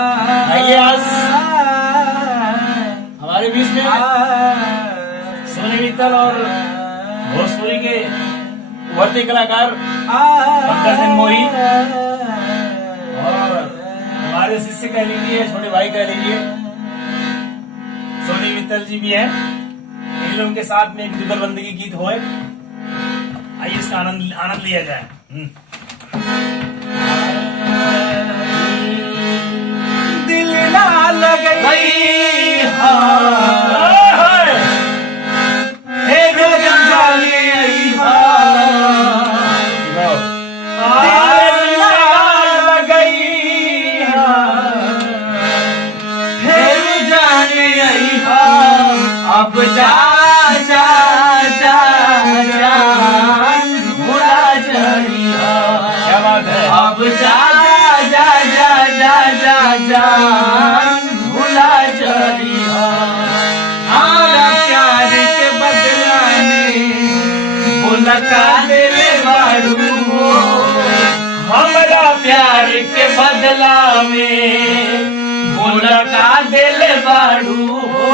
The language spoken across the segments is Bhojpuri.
आइए आज हमारे बीच में सोनी मित्तल और भोजपुरी के उभरते कलाकार पंकज सिंह मोही और हमारे शिष्य कह लीजिए, छोटे भाई कह लीजिए, सोनी मित्तल जी भी हैं। इन लोगों के साथ में एक जुगलबंदी की गीत होए, आइए इसका आनंद लिया जाए। दिल ना लगई हे गजाले दिल ना लगई फिर जाने अब जा जा जा जा भुला जइहा। क्या बात है। अब जा जा जा जा जा जा भुला जइहा। हमारा प्यार के बदला में मुलका दिले बाड़ू हो। हमारा प्यार के बदला में मुलका दिले बाड़ू हो।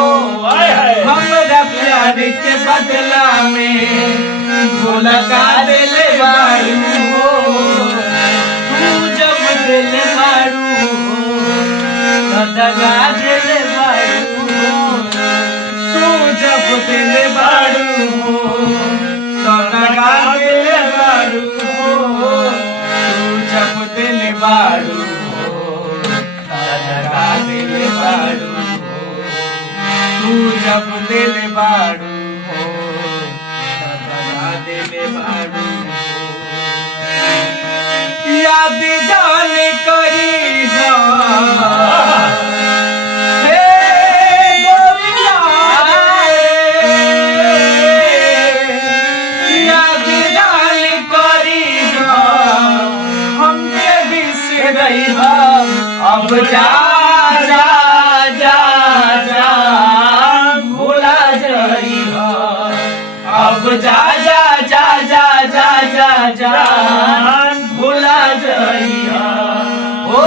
हमारा प्यार के बदला में मुलका दिले बाड़ू हो। तू जब दिल बाड़ू हो दगा दिल बाड़ू हो। तू जब दिल बाड़ू हो दगा दिल बाड़ू हो। तू जब दिल बाड़ू हो दगा दिल बाड़ू हो। तू जब दिल बाड़ू हो दगा दिल बाड़ू हो। याद जान करी हो हे गोरिया याद जान करी हो हमके बिसरई हो। अब जा जा जा जा भुला जइहा। अब जा जा जा जा जा जा जा भुला जइहा। ओ